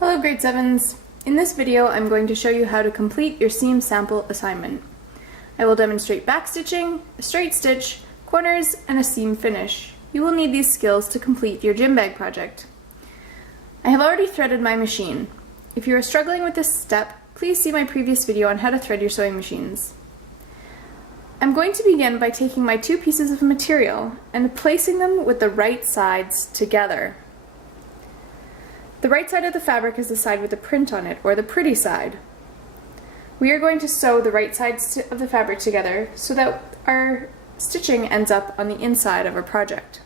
Hello grade 7s! In this video I'm going to show you how to complete your seam sample assignment. I will demonstrate backstitching, a straight stitch, corners, and a seam finish. You will need these skills to complete your gym bag project. I have already threaded my machine. If you are struggling with this step, please see my previous video on how to thread your sewing machines. I'm going to begin by taking my two pieces of material and placing them with the right sides together. The right side of the fabric is the side with the print on it, or the pretty side. We are going to sew the right sides of the fabric together so that our stitching ends up on the inside of our project.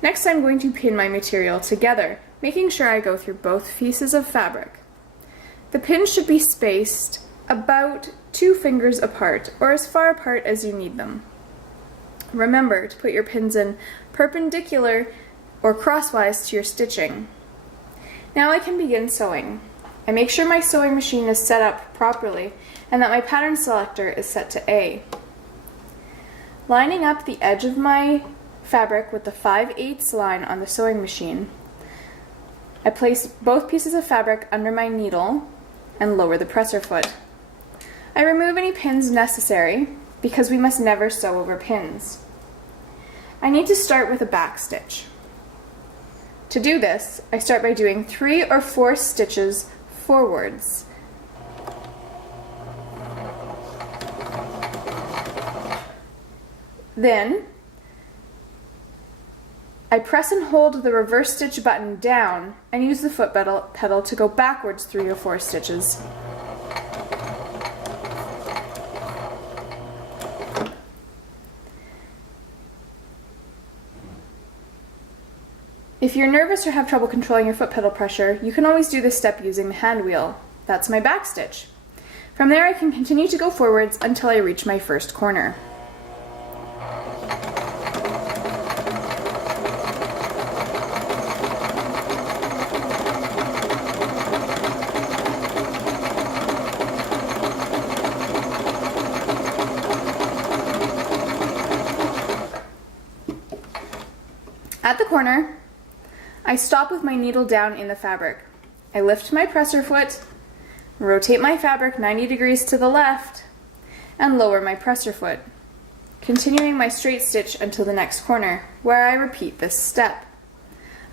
Next, I'm going to pin my material together, making sure I go through both pieces of fabric. The pins should be spaced about 2 fingers apart, or as far apart as you need them. Remember to put your pins in perpendicular or crosswise to your stitching. Now I can begin sewing. I make sure my sewing machine is set up properly and that my pattern selector is set to A. Lining up the edge of my fabric with the 5/8 line on the sewing machine, I place both pieces of fabric under my needle and lower the presser foot. I remove any pins necessary because we must never sew over pins. I need to start with a back stitch. To do this, I start by doing 3 or 4 stitches forwards. Then, I press and hold the reverse stitch button down and use the foot pedal to go backwards 3 or 4 stitches. If you're nervous or have trouble controlling your foot pedal pressure, you can always do this step using the hand wheel. That's my back stitch. From there I can continue to go forwards until I reach my first corner. At the corner, I stop with my needle down in the fabric. I lift my presser foot, rotate my fabric 90 degrees to the left, and lower my presser foot, continuing my straight stitch until the next corner, where I repeat this step.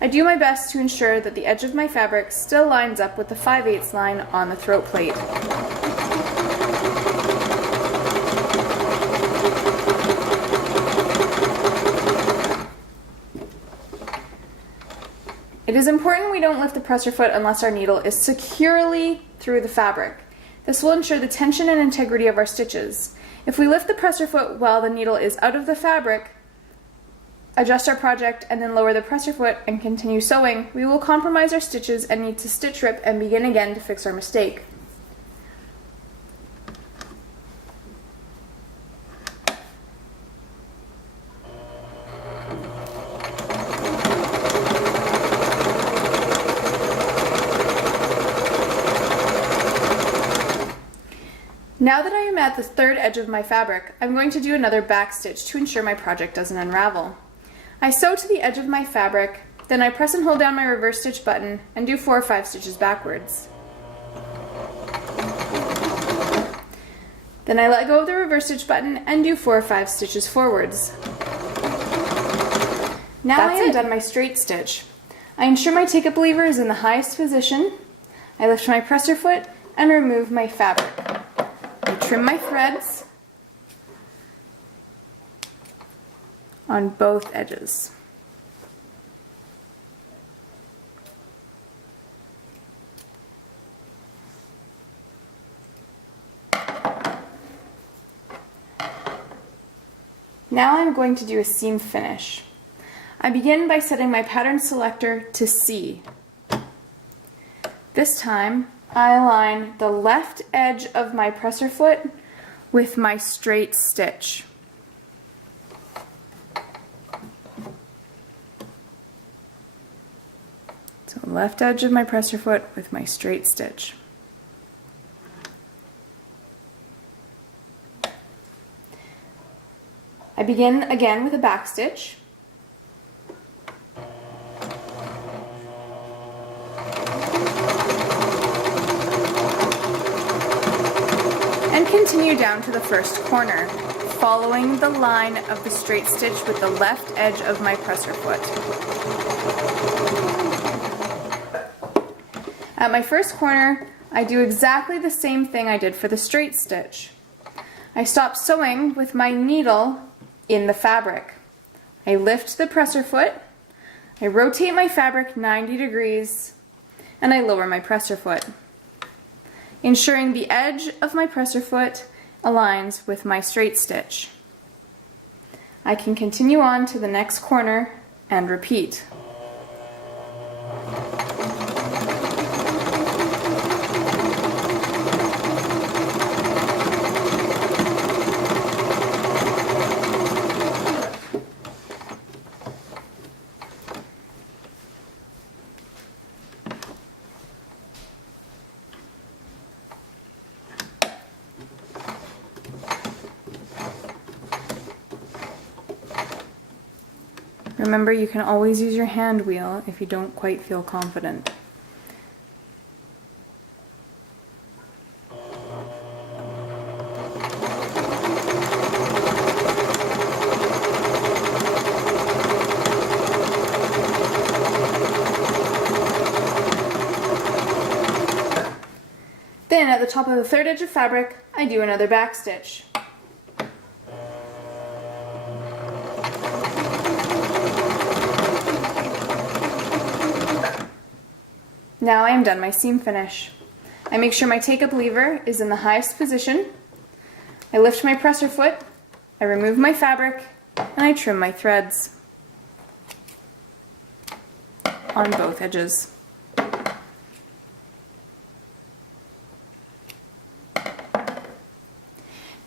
I do my best to ensure that the edge of my fabric still lines up with the 5/8 line on the throat plate. It is important we don't lift the presser foot unless our needle is securely through the fabric. This will ensure the tension and integrity of our stitches. If we lift the presser foot while the needle is out of the fabric, adjust our project, and then lower the presser foot and continue sewing, we will compromise our stitches and need to stitch rip and begin again to fix our mistake. Now that I am at the third edge of my fabric, I'm going to do another back stitch to ensure my project doesn't unravel. I sew to the edge of my fabric, then I press and hold down my reverse stitch button and do 4 or 5 stitches backwards. Then I let go of the reverse stitch button and do 4 or 5 stitches forwards. Now I am done my straight stitch. I ensure my take-up lever is in the highest position. I lift my presser foot and remove my fabric. I trim my threads on both edges. Now I'm going to do a seam finish. I begin by setting my pattern selector to C. This time, I align the left edge of my presser foot with my straight stitch. So left edge of my presser foot with my straight stitch. I begin again with a back stitch. continue down to the first corner, following the line of the straight stitch with the left edge of my presser foot. At my first corner, I do exactly the same thing I did for the straight stitch. I stop sewing with my needle in the fabric. I lift the presser foot, I rotate my fabric 90 degrees, and I lower my presser foot, ensuring the edge of my presser foot aligns with my straight stitch. I can continue on to the next corner and repeat. Remember, you can always use your hand wheel if you don't quite feel confident. Then at the top of the third edge of fabric, I do another back stitch. Now I am done my seam finish. I make sure my take-up lever is in the highest position. I lift my presser foot, I remove my fabric, and I trim my threads on both edges.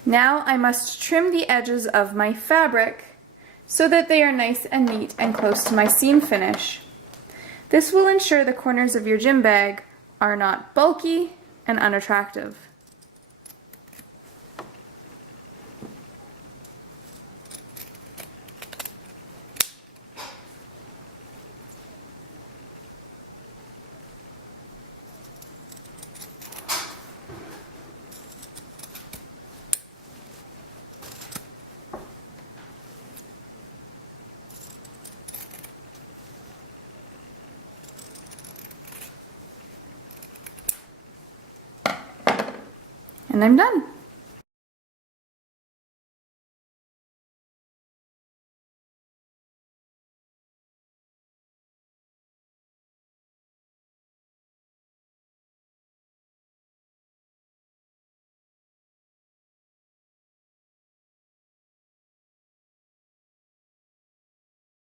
Now I must trim the edges of my fabric so that they are nice and neat and close to my seam finish. This will ensure the corners of your gym bag are not bulky and unattractive. And I'm done.